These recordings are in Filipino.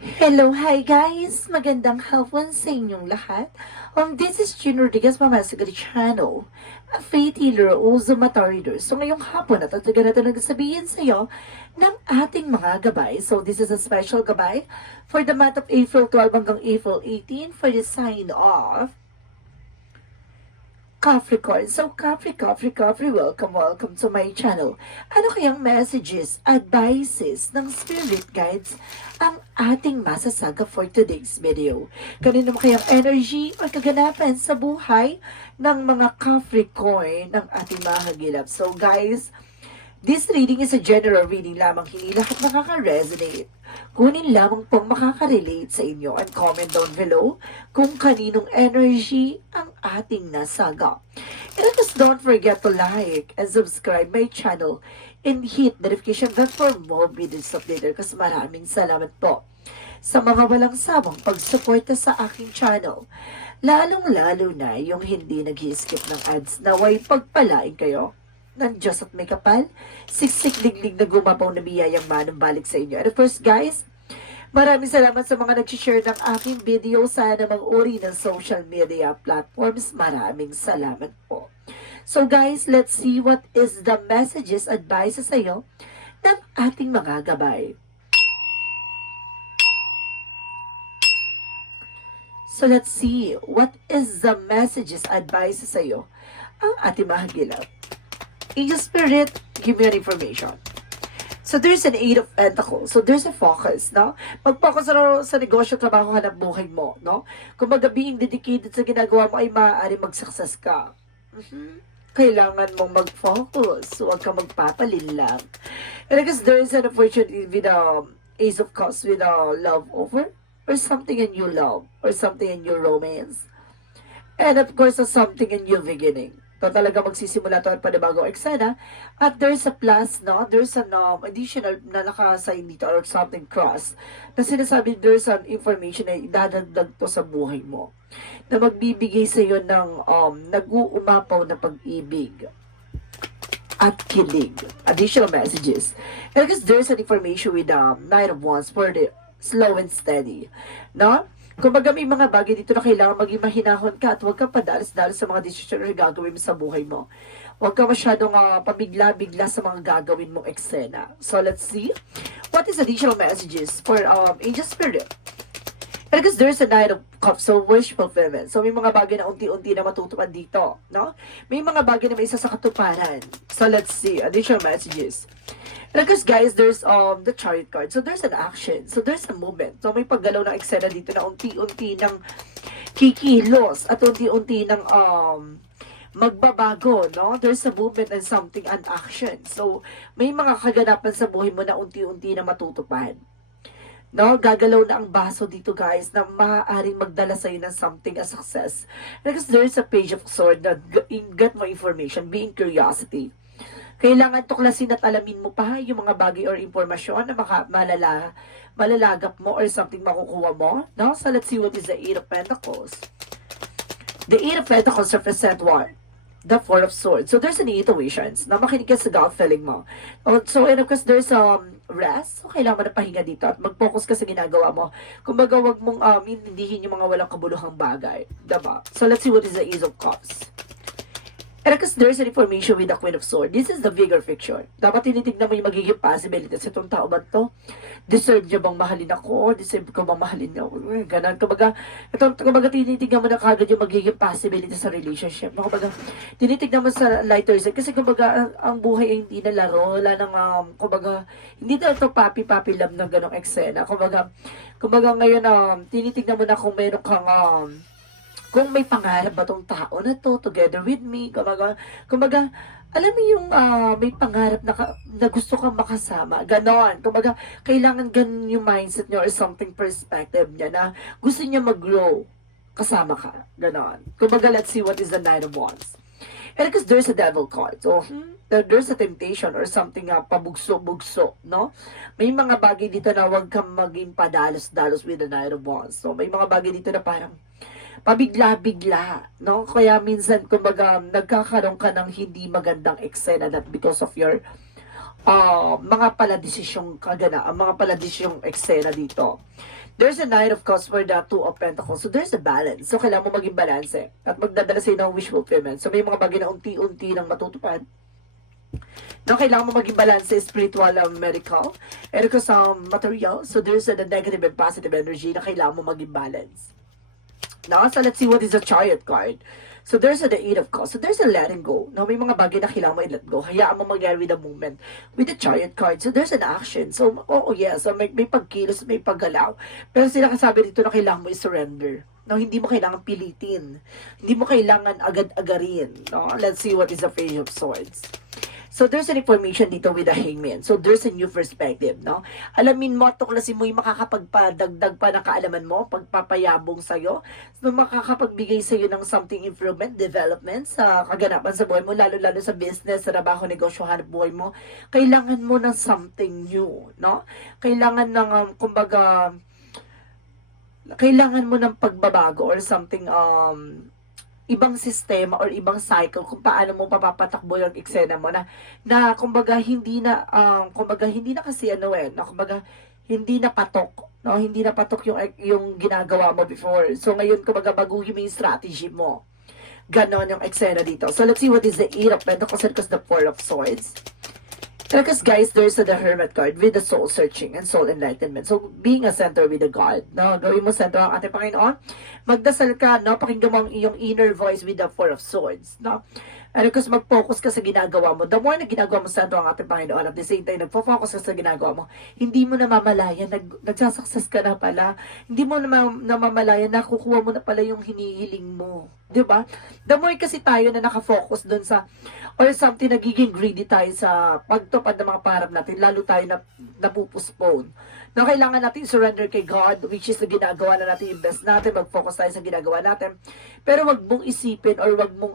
Hello, hi guys! Magandang hapon sa inyong lahat. This is Gino Rodriguez, Mama Sagari Channel, a faith healer, also mata reader. So ngayong hapon, natataga natin nagsabihin sa iyo ng ating mga gabay. So this is a special gabay for the month of April 12 hanggang April 18 for the sign of Capricorn. So, Capri, welcome to my channel. Ano kayang messages, advices ng spirit guides ang ating masasaga for today's video? Kanino kayang energy o kaganapan sa buhay ng mga Capricorn ng ating mga hagilap? So, guys, this reading is a general reading lamang, hindi lahat makaka-resonate. Kunin lamang pong makaka-relate sa inyo and comment down below kung kaninong energy ang ating nasaga. And just don't forget to like and subscribe my channel and hit the notification bell for more videos updated kasi maraming salamat po sa mga walang sawang pagsuporta sa aking channel. Lalong-lalo na yung hindi nag-skip ng ads na way pagpalain kayo ng Diyos at may kapal, siksik diglig na gumapaw na biyayang manong balik sa inyo. And of course, guys, maraming salamat sa mga nag-share ng aking video sa namang uri ng social media platforms. Maraming salamat po. So guys, let's see what is the messages, advices sa iyo ng ating mga gabay. So let's see what is the messages, advices sa iyo ang ating mga gilap. Angel Spirit, give me an information. So there's an Eight of Pentacles. So there's a focus, no? Mag-focus sa negosyo, trabaho, hanap buhay mo, no? Kung being dedicated sa ginagawa mo ay maaari mag-success ka. Kailangan mong mag-focus. Huwag ka magpapalin lang. And I guess there is an opportunity with Ace of Cups with love over or something in new love or something in new romance. And of course, something in new beginning. So talaga magsisimula ito ang panibagong eksena. At there's a plus, no? There's an additional na nakasign dito or something cross. Na sinasabi there's an information na idadagdag to sa buhay mo. Na magbibigay sa iyo ng nag-uumapaw na pag-ibig at kilig. Additional messages. And I guess there's an information with Knight of Wands for the slow and steady. No? Kumbaga may mga bagay dito na kailangan maging mahinahon ka at huwag kang padalos-dalos sa mga desisyon na gagawin mo sa buhay mo. Huwag ka masyadong pabigla-bigla sa mga gagawin mong eksena. So let's see. What is additional messages for Angel Spirit? Because there's a Knight of Cups, so wish fulfillment. So may mga bagay na unti-unti na matutupad dito. No? May mga bagay na may isa sa katuparan. So let's see. Additional messages. Because guys, there's the Chariot card. So there's an action. So there's a movement. So may paggalaw ng eksena dito na unti-unti ng kikilos at unti-unti ng magbabago, no? There's a movement and something and action. So may mga kaganapan sa buhay mo na unti-unti na matutupad. No, gagalaw na ang baso dito guys na maaaring magdala sa iyo ng something as success. Because there's a page of sword na get more information, being curiosity. Kailangan tuklasin at alamin mo pa yung mga bagay or informasyon na malalagap mo or something makukuha mo. No? So let's see what is the Eight of Pentacles. The Eight of Pentacles represent what? The Four of Swords. So there's an intuitions na makinig ka sa gut feeling mo. So and of course there's rest. So kailangan mo na pahinga dito at mag-focus ka sa ginagawa mo. Kumbaga wag mong intindihin yung mga walang kabuluhang bagay. Diba? So let's see what is the Ace of Cups. And because there's an information with the Queen of Swords, this is the bigger picture. Dapat tinitignan mo yung magiging possibilities. Itong tao ba to? Deserve niya bang mahalin ako? Deserve ko bang mahalin niya? Ganun. Kumbaga tinitignan mo na kagad yung magiging possibilities sa relationship. Kumbaga, tinitignan mo sa lighter side. Kasi kumbaga, ang buhay ay hindi na laro. Wala nang, kumbaga, hindi na ito papi-papi love na ganong eksena. Kumbaga ngayon, tinitignan mo na kung meron kang, kung may pangarap ba tong tao na to together with me, kumbaga alam mo yung may pangarap na gusto kang makasama, ganon. Kumbaga, kailangan ganun yung mindset niya or something perspective niya na gusto niya mag-grow kasama ka, ganon. Kumbaga, let's see what is the Nine of Wands. And because there's a devil card, so there's a temptation or something pabugso-bugso, no? May mga bagay dito na huwag kang maging padalos-dalos with the Nine of Wands. So may mga bagay dito na parang pabigla-bigla, no? Kaya minsan, kumbaga, nagkakaroon ka ng hindi magandang eksena that because of your mga paladesisyong mga paladesisyong eksena dito. There's a Knight of Cups for the Two of Pentacles. So, there's a balance. So, kailangan mo maging balance at magdadala sa'yo ng wish fulfillment. So, may mga bagay na unti-unti nang matutupad. No, kailangan mo maging balance spiritual and medical. And because material, so there's a negative and positive energy na kailangan mo maging balance. No, so let's see what is the Chariot card. So there's the Eight of Cups. So there's a letting go. No, may mga bagay na kailangan mo i-let go. Hayaan mo mangyari with the moment. With the Chariot card, so there's an action. So, yes, so may pagkilos, may paggalaw. Pero sila kasabi dito na kailangan mo i-surrender. No, hindi mo kailangan pilitin. Hindi mo kailangan agad-agarin. No? Let's see what is the Page of Swords. So, there's an information dito with the Hangman. So, there's a new perspective, no? Alamin mo at tuklasin mo yung makakapagpadagdag pa ng kaalaman mo, pagpapayabong sa'yo, so, makakapagbigay sa'yo ng something improvement, development sa kaganapan sa buhay mo, lalo-lalo sa business, sa trabaho, negosyo, hanap buhay mo. Kailangan mo ng something new, no? Kailangan ng, kumbaga, kailangan mo ng pagbabago or something, ibang sistema or ibang cycle kung paano mo papapatakbo yung eksena mo na kumbaga hindi na kasi kumbaga hindi na patok, no, hindi na patok yung ginagawa mo before. So ngayon kumbaga baguhin mo yung strategy mo. Ganon yung eksena dito. So let's see what is the Eight of Pentacles and the Four of Swords. Because guys, there's the Hermit card with the soul searching and soul enlightenment. So, being a center with the God, no? Gawin mo center ang ating Panginoon. Magdasal ka, no? Pakinggan mo ang iyong inner voice with the Four of Swords, no? And because mag-focus ka sa ginagawa mo, the more na ginagawa mo center ang ating Panginoon, at the same time, nagpo-focus ka sa ginagawa mo, hindi mo namamalayan, nagsasuccess ka na pala, hindi mo namamalayan, nakukuha mo na pala yung hinihiling mo. Diba? The more kasi tayo na nakafocus dun sa or something, nagiging greedy tayo sa pagtupad ng mga pangarap natin, lalo tayo na napupostpone. Na kailangan natin surrender kay God, which is na ginagawa na natin, invest natin, mag-focus tayo sa ginagawa natin. Pero wag mong isipin or wag mong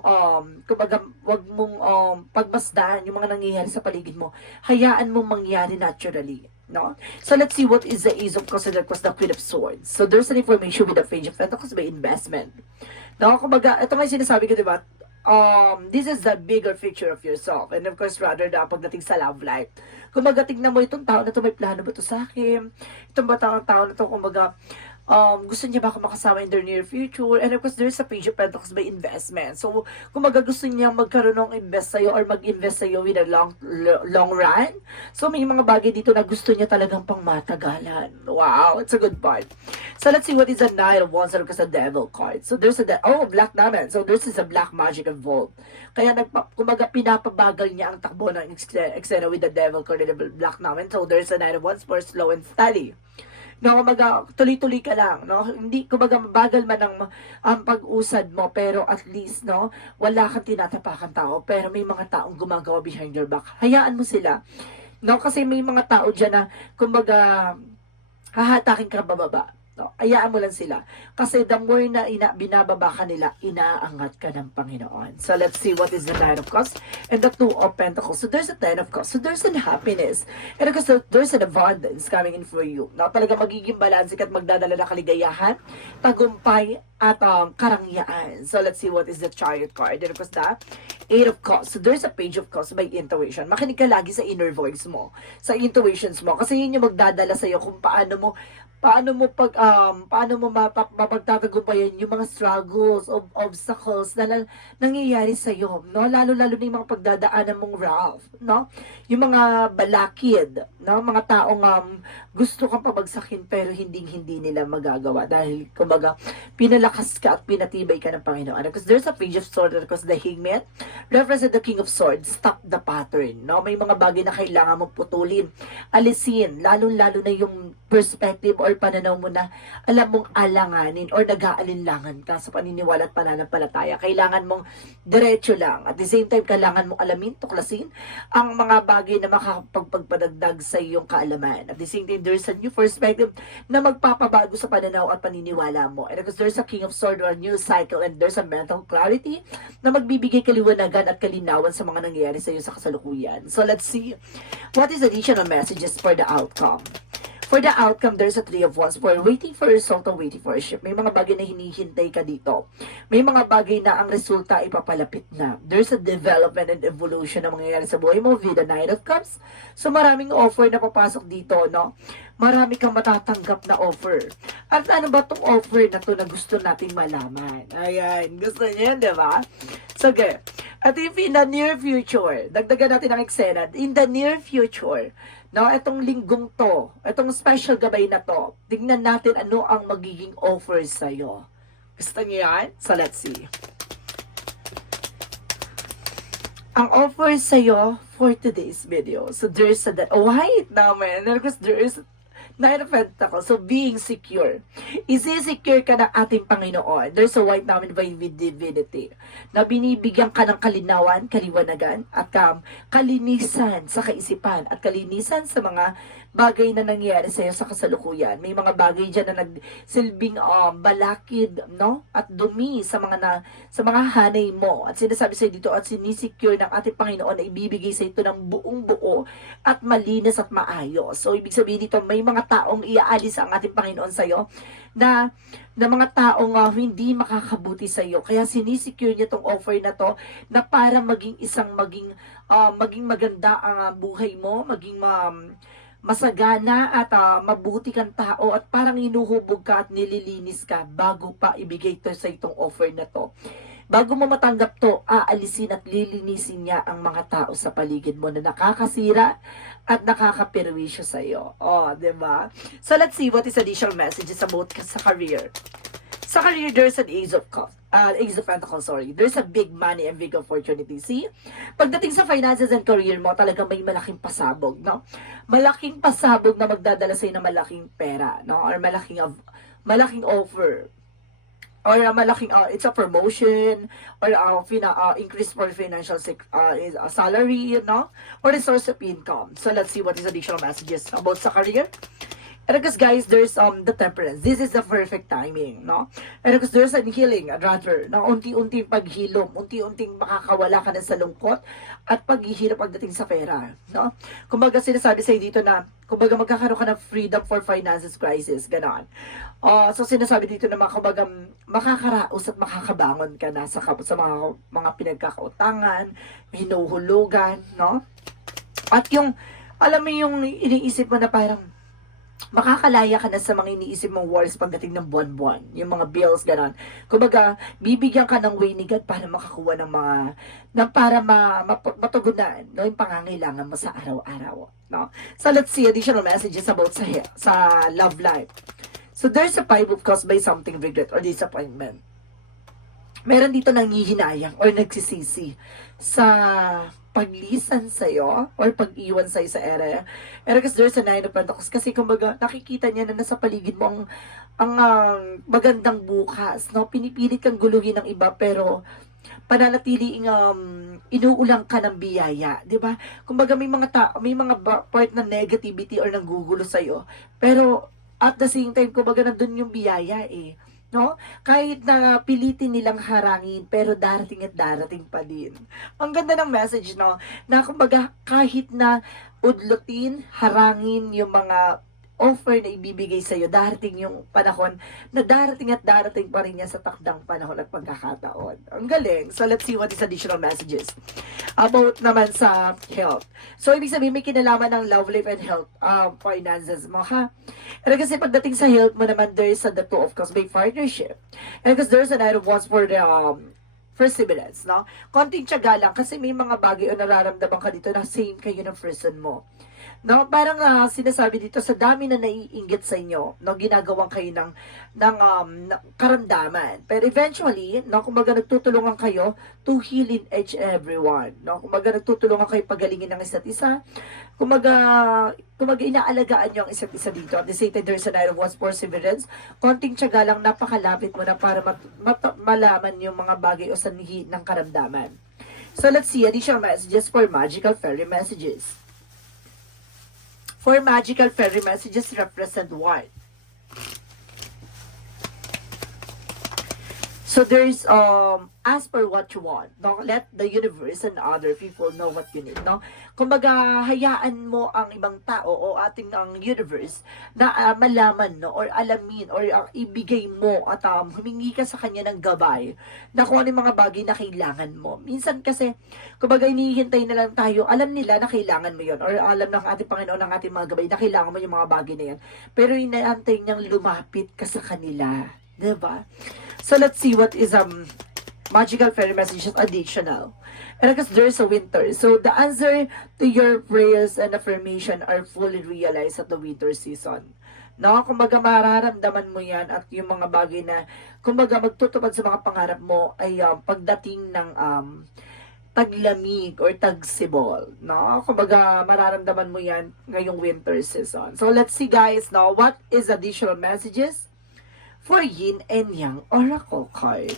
pagmasdahan yung mga nangyayari sa paligid mo. Hayaan mong mangyari naturally. No? So let's see what is the Ace of Cups and the Queen of Swords. So there's an information with the Page of Pentacles by investment. No, kumbaga, ito nga yung sinasabi ko, diba? This is the bigger picture of yourself. And of course, rather na pagdating sa love life. Kumbaga, tignan mo itong tao na to, may plano ba to sa akin? Itong tao na to, kumbaga, gusto niya ba ako makasama in their near future? And of course, there's a Page of Pentacles by investment. So, kumbaga, gusto niya magkaroon ng invest sa'yo or mag-invest sa'yo with a long run. So, may mga bagay dito na gusto niya talagang pang matagalan. Wow, it's a good part. So, let's see what is the Knight of Wands and the Devil card. So, there's Black naman. So, this is a black magic involved. Kaya, kumbaga, pinapabagal niya ang takbo ng eksena with the Devil card and the Black naman. So, there's a Knight of Wands for slow and steady. No, kumbaga, tuloy-tuloy ka lang, no? Hindi, kumbaga, mabagal man ang pag-usad mo, pero at least, no, wala kang tinatapakan tao, pero may mga taong gumagawa behind your back. Hayaan mo sila. No, kasi may mga tao dyan na, kumbaga, hahatakin ka bababa. No, hayaan mo lang sila. Kasi the more na binababa ka nila, inaangat ka ng Panginoon. So let's see what is the Nine of Cups and the Two of Pentacles. So there's a Ten of Cups. So there's an happiness. And because there's an abundance coming in for you. No, talaga magiging balance at magdadala na kaligayahan, tagumpay, at karangyaan. So let's see what is the Chariot card. And of course, the Eight of Cups. So there's a Page of Cups by intuition. Makinig ka lagi sa inner voice mo, sa intuitions mo. Kasi yun yung magdadala sa'yo kung paano mo mapagtatagumpayan yung mga struggles of obstacles na nangyayari sa iyo, no? Lalo-lalo na yung mga pagdadaanan mong rough, no? Yung mga balakid, no? Mga taong gusto kang pabagsakin pero hindi nila magagawa dahil kumbaga pinalakas ka at pinatibay ka ng Panginoon. Because there's a Page of Swords, because the Hangman represents the King of Swords. Stop the pattern, no? May mga bagay na kailangan mong putulin, alisin, lalo-lalo na yung perspective or pananaw mo na alam mong alanganin or nag-aalinlangan ka sa paniniwala at pananampalataya. Kailangan mong diretso lang. At the same time, kailangan mong alamin, tuklasin ang mga bagay na makakapagpadagdag sa iyong kaalaman. At the same time, there's a new perspective na magpapabago sa pananaw at paniniwala mo. And because there's a King of Swords or a new cycle and there's a mental clarity na magbibigay kaliwanagan at kalinawan sa mga nangyayari sa iyo sa kasalukuyan. So let's see what is additional messages for the outcome. For the outcome, there's a Three of Wands. For waiting for result or waiting for a shift. May mga bagay na hinihintay ka dito. May mga bagay na ang resulta ipapalapit na. There's a development and evolution na mangyayari sa buhay mo with the Nine of Cups. So maraming offer na papasok dito, no? Marami kang matatanggap na offer. At ano ba tong offer na to na gusto nating malaman? Ayan, gusto niyo, di ba? So, okay. At if in the near future, dagdagan natin ang eksena, in the near future, no, itong linggong to, itong special gabay na to, tingnan natin ano ang magiging offer sa'yo. Gusto niyo yan? So, let's see. Ang offer sa'yo for today's video. So, there's a white naman. And of course, there is Nine of Pentacles. So, being secure. Isi-secure ka ng ating Panginoon. There's a white naman by divinity. Na binibigyan ka ng kalinawan, kaliwanagan, at kalinisan sa kaisipan, at kalinisan sa mga bagay na nangyayari sa iyo sa kasalukuyan. May mga bagay dyan na nagsilbing balakid, no? At dumi sa mga hanay mo. At sinasabi sa dito at sinisecure ng ating Panginoon na ibibigay sa ito ng buong buo at malinis at maayos. So, ibig sabihin dito, may mga taong iaalis ang ating Panginoon sa iyo na mga taong hindi makakabuti sa iyo. Kaya sinisecure niya tong offer na to na para maging maganda ang buhay mo, maging masagana at mabuti kang tao at parang inuhubog ka at nililinis ka bago pa ibigay to sa itong offer na to. Bago mo matanggap to, aalisin at lilinisin niya ang mga tao sa paligid mo na nakakasira at nakakapirwisyo sa iyo. Oh, 'di ba? So let's see what is additional messages about sa career. Sa career, there's an Ace of Pentacles, sorry. There's a big money and big opportunity. See? Pagdating sa finances and career mo, talagang may malaking pasabog, no? Malaking pasabog na magdadala sa'yo ng malaking pera, no? Or malaking offer. Or malaking, it's a promotion, or increase for financial salary, no? Or a source of income. So, let's see what is additional messages about sa career. And because guys, there's the temperance. This is the perfect timing, no? And because there's a healing, rather, na unti-unting paghilom, unti-unting makakawala ka na sa lungkot at paghihirap pagdating sa pera, no? Kumbaga sinasabi sa'yo dito na, kumbaga magkakaroon ka ng freedom for finances crisis, ganon. So sinasabi dito na kumbaga makakaraos at makakabangon ka na sa mga pinagkakautangan, hinuhulugan, no? At yung, alam mo yung iniisip mo na parang, makakalaya ka na sa mga iniisip mong worries pagdating ng buwan-buwan, yung mga bills, gano'n. Kumbaga, bibigyan ka ng way ni God para makakuha ng para matugunan, no, yung pangangailangan mo sa araw-araw, no? So, let's see additional messages about sa love life. So, there's a Five of Cups by something regret or disappointment. Meron dito nangihinayang or nagsisisi sa paglisan sa'yo or pag-iwan sa'yo sa area. And because there's a Nine of Pentacles, kasi kumbaga nakikita niya na nasa paligid mo ang magandang bukas, no? Pinipilit kang guluhin ng iba pero pananatiling inuulang ka ng biyaya, 'di ba? Kumbaga may mga part na negativity or nanggugulo sa'yo, pero at the same time kumbaga nandun yung biyaya eh. No? Kahit na pilitin nilang harangin, pero darating at darating pa din. Ang ganda ng message, no? Na kumbaga, kahit na udlutin, harangin yung mga offer na ibibigay sa iyo, darating yung panahon na darating at darating pa rin yan sa takdang panahon at pagkakataon. Ang galing. So, let's see what is additional messages about naman sa health. So, ibig sabihin, may kinalaman ng love life and health finances mo, ha? And kasi pagdating sa health mo naman, there is the Two of Cups by partnership. And because there's a Nine of Wands for the perseverance, no? Konting tiyaga lang kasi may mga bagay o nararamdaman ka dito na same kayo ng person mo. No, parang sinasabi dito sa dami na naiinggit sa inyo, no, ginagawang kayo ng karamdaman. Pero eventually, no, kumbaga nagtutulungan kayo to heal in each everyone. No, kumbaga nagtutulungan kayo pagalingin ng isa't isa. Kumbaga inaalagaan niyo ang isa't isa dito. At the same time, there's a Nine of Wands perseverance. Konting tiyaga lang, napakalapit mo na para malaman yung mga bagay o sanhi ng karamdaman. So let's see additional messages for magical fairy messages. For magical fairy messages represent what? So there's ask for what you want, no? Let the universe and other people know what you need, no? Kumbaga, hayaan mo ang ibang tao o ating ang universe na malaman, no? Or alamin or ibigay mo at humingi ka sa kanya ng gabay na kung ano yung mga bagay na kailangan mo. Minsan kasi, kumbaga, hinihintay na lang tayo, alam nila na kailangan mo yon or alam ng ating Panginoon ng ating mga gabay na kailangan mo yung mga bagay na yan. Pero inaantay niyang lumapit ka sa kanila. Diba? So let's see what is magical fairy messages additional. And because there's a winter. So the answer to your prayers and affirmation are fully realized at the winter season. No, kumbaga mararamdaman mo yan at yung mga bagay na kumbaga magtutupad sa mga pangarap mo ay pagdating ng taglamig or tagsibol, no? Kumbaga mararamdaman mo yan ngayong winter season. So let's see guys, now what is additional messages for Yin and Yang Oracle card.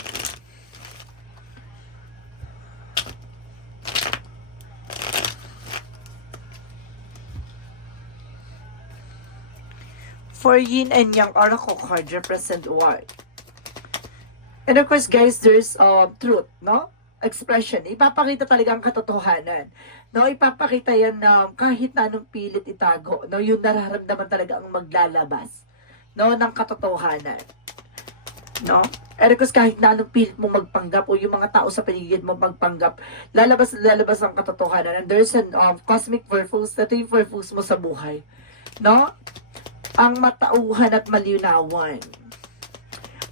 For Yin and Yang Oracle card represent what? And of course guys, there's truth, no? Expression. Ipapakita talaga ang katotohanan. No, ipapakita yan na kahit na anong pilit itago, no, yung nararamdaman talaga ang maglalabas, no, ng katotohanan. No? Ericos, kahit na anong pilit mo magpanggap o yung mga tao sa paligid mo magpanggap, lalabas ang katotohanan. And there's an cosmic purpose. Ito yung purpose mo sa buhay. No? Ang matauhan at malinawan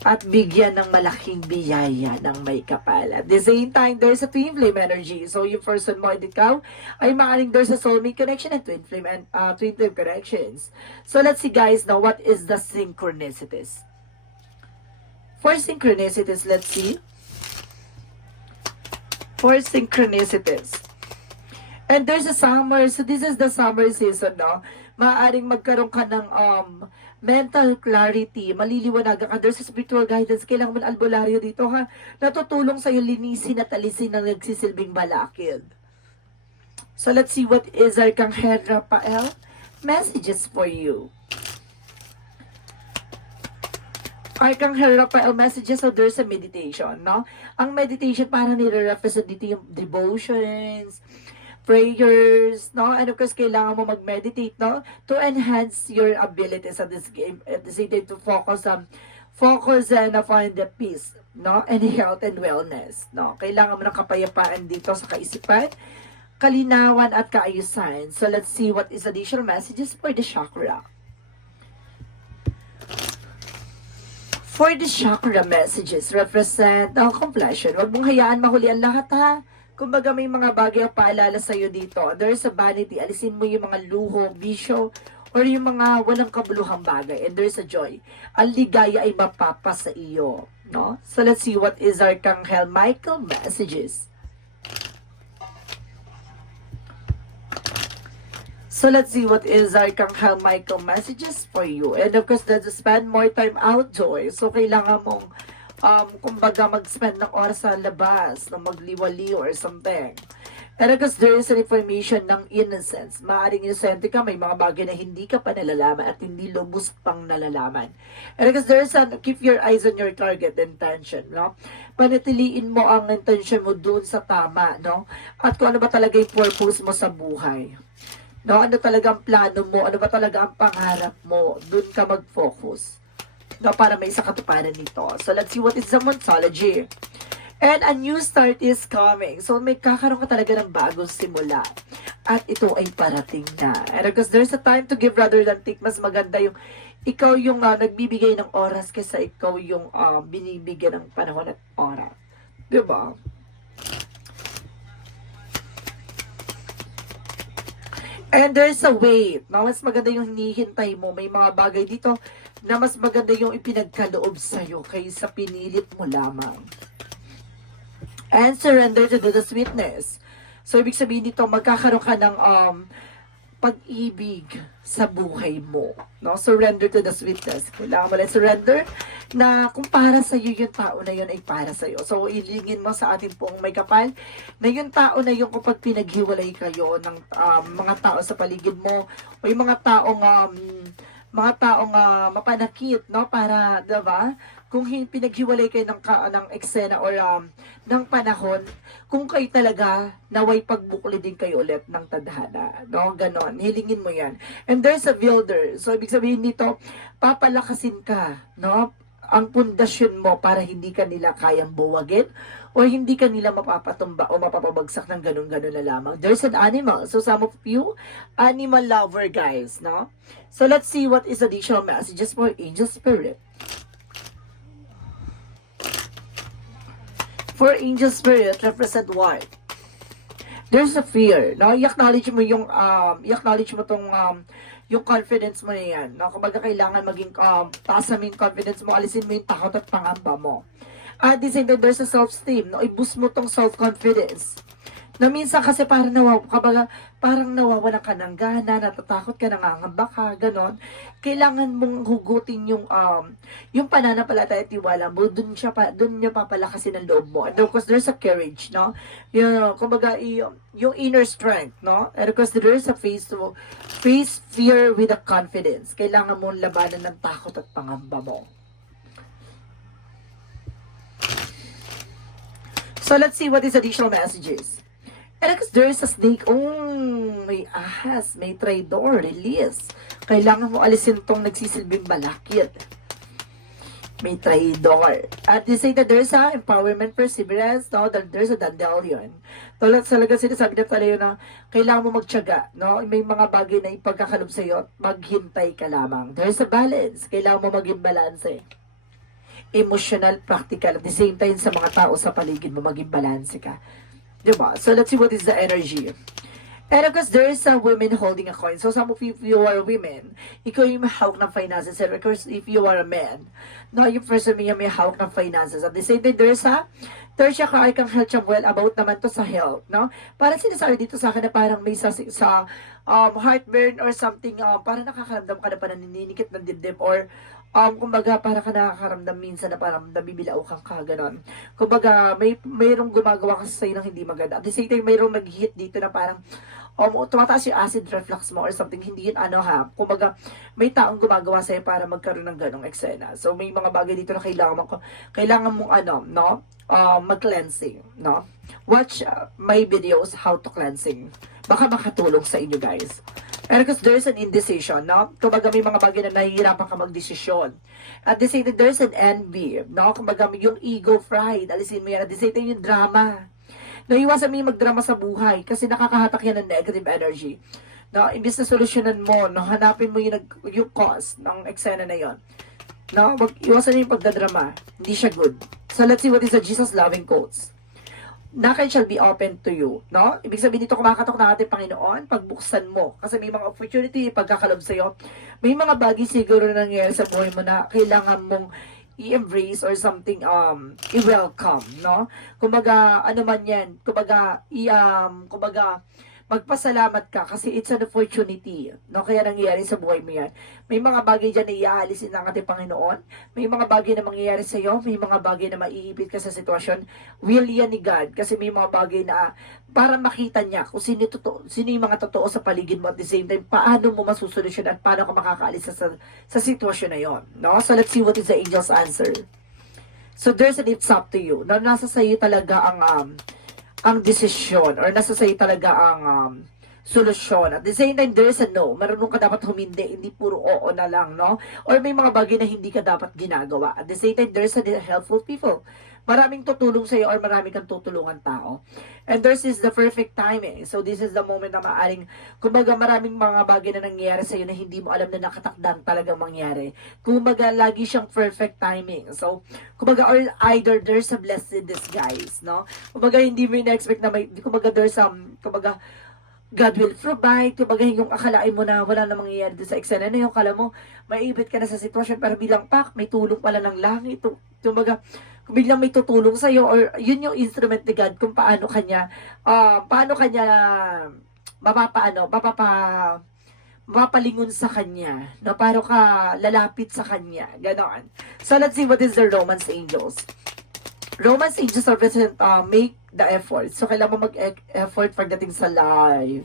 at bigyan ng malaking biyaya ng may kapal. At the same time, there's a twin flame energy. So, yung person mo at ikaw ay maaaring there's a soulmate connection and twin flame connections. So, let's see guys now what is the synchronicities. For synchronicities, let's see. For synchronicities. And there's a summer. So, this is the summer season, no? Maaaring magkaroon ka ng mental clarity, maliliwanagan ka. There's a spiritual guidance. Kailangan mo ng albularyo dito, ha? Natutulong sa'yo linisin at alisin ng nagsisilbing balakid. So, let's see what is Arcangel Raphael messages for you. Arcangel Raphael messages, so there's a meditation, no? Ang meditation parang nire-represent dito yung devotions, prayers, no? And of course, kailangan mo mag-meditate, no? To enhance your abilities at this game, at the same time to focus and find the peace, no? And health and wellness, no? Kailangan mo ng kapayapaan dito sa kaisipan, kalinawan at kaayusan. So let's see what is additional messages for the chakra. For the chakra messages represent ang completion. Huwag mong hayaan mahuli ang lahat, ha? Kumbaga may mga bagay ang paalala sa'yo dito. There's a vanity. Alisin mo yung mga luho, bisyo, or yung mga walang kabuluhang bagay. And there's a joy. Ang ligaya ay mapapa sa iyo. No? So let's see what is Arcangel Michael messages. So let's see what is Arcangel Michael messages for you. And of course, let's spend more time outdoors. So kailangan mong kumbaga mag-spend ng oras sa labas, na magliwaliw or something. And of course, there is an information ng innocence. Maaring inosente ka, may mga bagay na hindi ka pa nalalaman at hindi lubos pang nalalaman. And of course, there is keep your eyes on your target intention, no? Panatiliin mo ang intention mo doon sa tama, no? At kung ano ba talaga yung purpose mo sa buhay. No, ano talaga ang plano mo? Ano ba talaga ang pangarap mo? Doon ka mag-focus. No, para may isa katuparan nito. So, let's see what is the Monsology. And a new start is coming. So, may kakaroon ka talaga ng bagong simula. At ito ay parating na. And because there's a time to give rather than take, mas maganda yung ikaw yung nagbibigay ng oras kaysa ikaw yung binibigyan ng panahon at oras. Diba? And there's a wait. No? Mas maganda yung hinihintay mo. May mga bagay dito na mas maganda yung ipinagkaloob sa'yo kaysa pinilit mo lamang. And surrender to the sweetness. So, ibig sabihin dito, magkakaroon ka ng pag-ibig sa buhay mo. No? Surrender to the sweetness. Kailangan mo lang surrender na kung para sa iyo yung tao na yun ay para sa iyo. So, ilingin mo sa ating pong may kapal na yung tao na yung kapag pinaghiwalay kayo ng mga tao sa paligid mo o yung mga taong mga taong mapanakit, no? Para, diba? Kung pinaghiwalay kayo ng eksena or ng panahon, kung kayo talaga naway pagbukli din kayo ulit ng tadhana, no? Ganon, hilingin mo yan. And there's a builder. So, ibig sabihin nito, papalakasin ka, no? Ang pundasyon mo para hindi ka nila kayang buwagin o hindi ka nila mapapatumba o mapapabagsak ng ganun-ganun na lamang. There's an animal. So, some of you, animal lover guys, no? So, let's see what is additional messages for angel spirit. For angel spirit, represent what? There's a fear, no? I-acknowledge mo tong yung confidence mo na yan, no? Kumbaga kailangan maging taasamin yung confidence mo, alisin mo yung takot at pangamba mo. At the same time, there's a self-esteem, no? I-boost mo tong self-confidence. Na minsan kasi parang nawawalan ka ng gana, natatakot ka, nangangamba ka, ganon. Kailangan mong hugutin yung pananampalataya at tiwala mo, dun niya papalakasin ang loob mo. And of course, there's a courage, no? Kumbaga, yung inner strength, no? And of course, there's a face fear with a confidence. Kailangan mong labanan ng takot at pangamba mo. So, let's see what is additional messages. And because there is a snake, may ahas, may traitor, release. Kailangan mo alisin tong nagsisilbing balakid. May traitor. At they say that there's a empowerment, perseverance, no? That there's a dandelion. Talaga sinasabi na tayo na kailangan mo magtiyaga, no? May mga bagay na ipagkakalob sa'yo, maghintay ka lamang. There's a balance. Kailangan mo maging balance. Emotional, practical. At the same time, sa mga tao sa paligid mo, maging balance ka. Diba? So, let's see what is the energy. And of course, there is a woman holding a coin. So, some of you, if you are women, ikaw yung may hawak ng finances. And of course, if you are a man, no, yung person yung may hawak ng finances. At the same time, there is a third chakra, kang health chakra, well, about naman to sa health, no? Parang sinasabi dito sa akin na parang may sa heartburn or something, parang nakakaramdam ka na pa nanininikit ng dibdib or kumbaga, para ka nakakaramdam minsan na parang nabibilao kang kaganon. Kumbaga, mayroong gumagawa kasi sa'yo ng hindi maganda. At the same time, mayroong nag-hit dito na parang tumataas yung acid reflux mo or something. Hindi yun kumbaga, may taong gumagawa sa'yo para magkaroon ng ganong eksena. So, may mga bagay dito na kailangan mong mag-cleansing, no? Watch my videos, how to cleansing. Baka makatulong sa inyo, guys. And because there's an indecision, no? Kumbaga may mga bagay na nahihirapan ka magdesisyon. At the same time, there's an envy, no? Kumbaga yung ego, pride, alisin mo yan. At the same time, yung drama. Naiwasan mo yung magdrama sa buhay kasi nakakahatak yan ng negative energy. No? Imbis na solusyonan mo, no? Hanapin mo yung cause ng eksena na yon. No? Iwasan mo yung pagdadrama. Hindi siya good. So let's see what is the Jesus loving quotes. Nothing shall be open to you, no? Ibig sabihin dito, kumakatok na ating Panginoon, pagbuksan mo. Kasi may mga opportunity, pagkakalob sa'yo. May mga bagay siguro na nangyayari sa buhay mo na kailangan mong i-embrace or something, i-welcome, no? Kumbaga, ano man yan, kumbaga, magpasalamat ka kasi it's an opportunity, no? Kaya nangyayari sa buhay mo yan. May mga bagay dyan na iaalisin ng ating Panginoon. May mga bagay na mangyayari sa iyo. May mga bagay na maiipit ka sa sitwasyon. Will yan ni God. Kasi may mga bagay na para makita niya kung sino yung mga totoo sa paligid mo at the same time, paano mo masusolusyon at paano ka makakaalis sa sitwasyon na yon, no? So let's see what is the angel's answer. So there's an it's up to you. Na nasa sayo talaga ang desisyon or nasa sa'yo talaga ang solusyon. At the same time, there is a no. Marunong ka dapat humindi, hindi puro oo na lang, no? Or may mga bagay na hindi ka dapat ginagawa. At the same time, there is a helpful people. Maraming tutulong sa'yo or maraming kang tutulungan tao. And this is the perfect timing. So this is the moment na maaring, kumbaga maraming mga bagay na nangyayari sa'yo na hindi mo alam na nakatakdang talagang mangyari. Kumbaga lagi siyang perfect timing. So, kumbaga or either there's a blessed disguise, no? Kumbaga hindi mo na-expect na may, kumbaga there's kumbaga God will provide. Kumbaga yung akalain mo na wala na mangyayari doon sa eksena na yung kala mo, maiibit ka na sa sitwasyon pero bilang may tulong pala ng langit. Kumbaga, kung biglang may tutulong sa'yo or yun yung instrument ni God kung paano kanya mapapalingon sa kanya, na paano ka lalapit sa kanya, ganoon. So let's see what is the Romance Angels. Romance Angels represent make the effort. So kailangan mo mag-effort pagdating sa love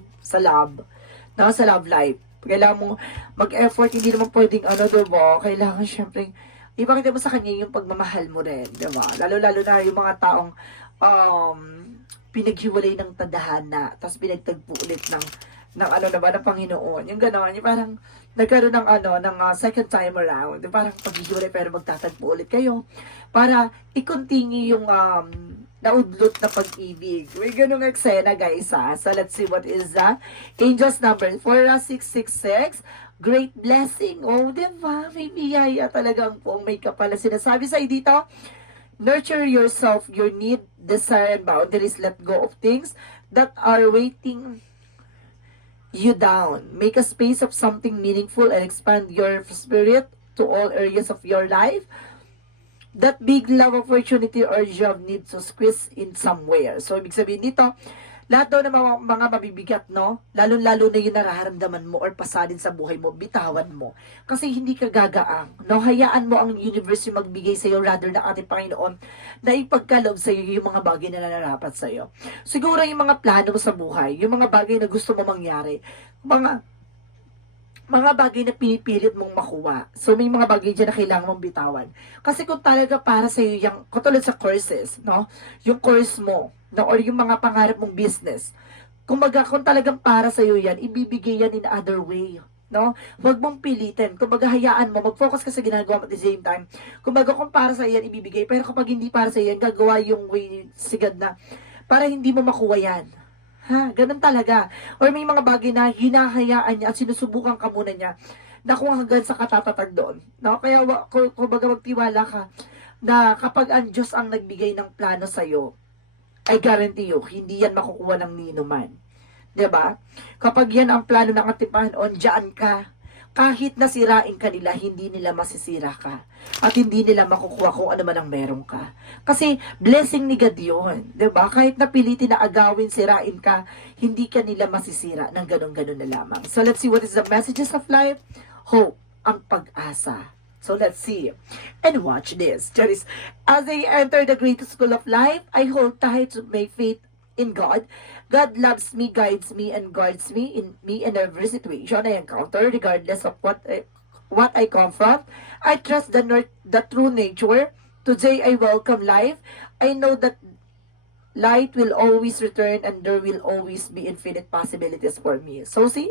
life. Kailangan mo mag-effort, hindi naman pwedeng diba? Kailangan syempre, ipakita mo sa kanya yung pagmamahal mo rin, diba? Lalo-lalo na yung mga taong pinaghiwalay ng tadhana, tapos pinagtagpo ulit ng ng Panginoon. Yung gano'n, yung parang nagkaroon ng second time around. Yung parang paghihiwalay pero magtatagpo ulit kayo para i-continue yung naudlot na pag-ibig. May ganung eksena, guys, ha? So, let's see what is Angel's number. 4666. Great blessing. Oh, diba? May biyaya talagang po. May kapala sinasabi sa'yo dito. Nurture yourself, your need, desire, and boundaries. Let go of things that are waiting you down. Make a space of something meaningful and expand your spirit to all areas of your life. That big love opportunity or job needs to squeeze in somewhere. So, ibig sabihin dito, lahat daw ng mga mabibigat, no? Lalo-lalo na yung nararamdaman mo or pasadin sa buhay mo, bitawan mo. Kasi hindi ka gagaang. No? Hayaan mo ang universe yung magbigay sa'yo rather na ating Panginoon na ipagkaloob sa'yo yung mga bagay na nararapat sa'yo. Siguro yung mga plano mo sa buhay, yung mga bagay na gusto mo mangyari, mga bagay na pinipilit mong makuha. So, may mga bagay dyan na kailangan mong bitawan. Kasi kung talaga para sa'yo yung, katulad sa courses, no? Yung course mo, no? Or yung mga pangarap mong business. Kung talagang para sa'yo yan, ibibigay yan in other way. No? Huwag mong pilitin. Kung hayaan mo, mag-focus ka sa ginagawa mo at the same time. Kung para sa'yo yan, ibibigay. Pero kapag hindi para sa'yo yan, gagawa yung way sigad na para hindi mo makuha yan. Ha? Ganun talaga. Or may mga bagay na hinahayaan niya at sinusubukan ka muna niya na kung hanggang sa katatatag doon. No? Kaya kung magtiwala ka na kapag ang Diyos ang nagbigay ng plano sa'yo, I guarantee you, hindi yan makukuha ng nino man. Diba? Kapag yan ang plano ng ating Panginoon, dyan ka. Kahit nasirain ka nila, hindi nila masisira ka. At hindi nila makukuha kung ano man ang meron ka. Kasi blessing ni God yun. Diba? Kahit napilitin na agawin, sirain ka, hindi ka nila masisira ng ganun-ganun na lamang. So let's see what is the messages of life. Hope, ang pag-asa. So let's see. And watch this. Charis, as I enter the great school of life, I hold tight to my faith in God. God loves me, guides me, and guards me in every situation I encounter, regardless of what I confront. I trust the true nature. Today I welcome life. I know that light will always return and there will always be infinite possibilities for me. So see,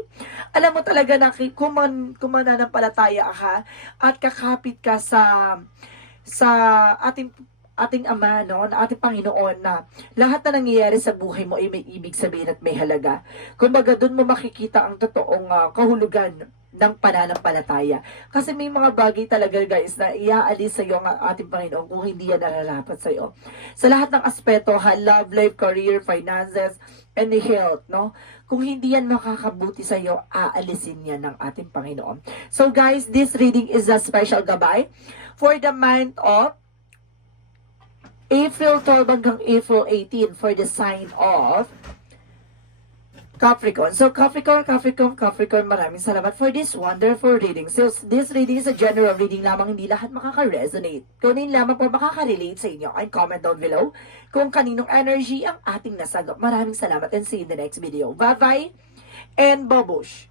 alam mo talaga na kung mananampalataya ka at kakapit ka sa ating Ama, no, na ating Panginoon, na lahat na nangyayari sa buhay mo ay may ibig sabihin at may halaga. Kumbaga, doon mo makikita ang totoong kahulugan ng pananampalataya. Kasi may mga bagay talaga, guys, na iaalis sa iyo ang ating Panginoon kung hindi yan nararapat sa iyo. Sa lahat ng aspeto, love, life, career, finances, and health, no? Kung hindi yan makakabuti sa iyo, aalisin yan ng ating Panginoon. So, guys, this reading is a special gabay for the month of April 12 hanggang April 18 for the sign of Capricorn. So, Capricorn, maraming salamat for this wonderful reading. So, this reading is a general reading lamang, hindi lahat makaka-resonate. Kunin lamang po makaka-relate sa inyo. And comment down below kung kaninong energy ang ating nasagap. Maraming salamat and see you in the next video. Bye-bye and babush!